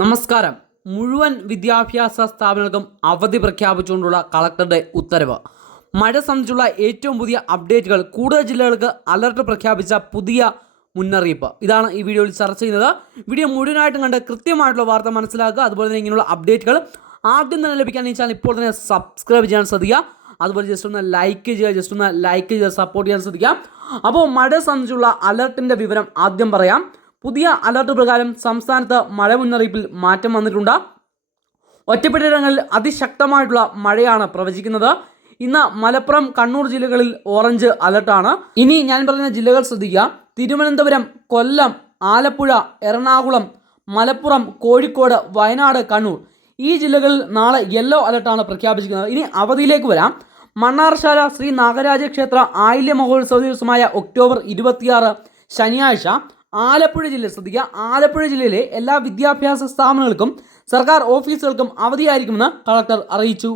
നമസ്കാരം. മുഴുവൻ വിദ്യാഭ്യാസ സ്ഥാപനങ്ങൾക്കും അവധി പ്രഖ്യാപിച്ചുകൊണ്ടുള്ള കളക്ടറുടെ ഉത്തരവ്. മഴ സംബന്ധിച്ചുള്ള ഏറ്റവും പുതിയ അപ്ഡേറ്റുകൾ കൂടുതൽ ജില്ലകൾക്ക് അലർട്ട് പ്രഖ്യാപിച്ച പുതിയ മുന്നറിയിപ്പ്. ഇതാണ് ഈ വീഡിയോയിൽ ചർച്ച ചെയ്യുന്നത്. വീഡിയോ മുഴുവനായിട്ടും കണ്ട് കൃത്യമായിട്ടുള്ള വാർത്ത മനസ്സിലാക്കുക. അതുപോലെ തന്നെ ഇങ്ങനെയുള്ള അപ്ഡേറ്റുകൾ ആദ്യം തന്നെ ലഭിക്കാൻ ഈ ചാനൽ ഇപ്പോൾ തന്നെ സബ്സ്ക്രൈബ് ചെയ്യാൻ ശ്രദ്ധിക്കുക. അതുപോലെ ജസ്റ്റ് ഒന്ന് ലൈക്ക് ചെയ്യുക ജസ്റ്റ് ഒന്ന് ലൈക്ക് ചെയ്ത് സപ്പോർട്ട് ചെയ്യാൻ ശ്രദ്ധിക്കുക. അപ്പോൾ മഴ സംബന്ധിച്ചുള്ള അലർട്ടിന്റെ വിവരം ആദ്യം പറയാം. പുതിയ അലർട്ട് പ്രകാരം സംസ്ഥാനത്ത് മഴ മുന്നറിയിപ്പിൽ മാറ്റം വന്നിട്ടുണ്ട്. ഒറ്റപ്പെട്ടയിടങ്ങളിൽ അതിശക്തമായിട്ടുള്ള മഴയാണ് പ്രവചിക്കുന്നത്. ഇന്ന് മലപ്പുറം കണ്ണൂർ ജില്ലകളിൽ ഓറഞ്ച് അലർട്ടാണ്. ഇനി ഞാൻ പറയുന്ന ജില്ലകൾ ശ്രദ്ധിക്കുക. തിരുവനന്തപുരം കൊല്ലം ആലപ്പുഴ എറണാകുളം മലപ്പുറം കോഴിക്കോട് വയനാട് കണ്ണൂർ. ഈ ജില്ലകളിൽ നാളെ യെല്ലോ അലർട്ടാണ് പ്രഖ്യാപിച്ചിരിക്കുന്നത്. ഇനി അവധിയിലേക്ക് വരാം. മണ്ണാർശാല ശ്രീ നാഗരാജ ക്ഷേത്ര ആയില്യ മഹോത്സവ ദിവസമായ ഒക്ടോബർ ഇരുപത്തിയാറ് ശനിയാഴ്ച. ആലപ്പുഴ ജില്ല ശ്രദ്ധിക്കുക. ആലപ്പുഴ ജില്ലയിലെ എല്ലാ വിദ്യാഭ്യാസ സ്ഥാപനങ്ങൾക്കും സർക്കാർ ഓഫീസുകൾക്കും അവധിയായിരിക്കുമെന്ന് കളക്ടർ അറിയിച്ചു.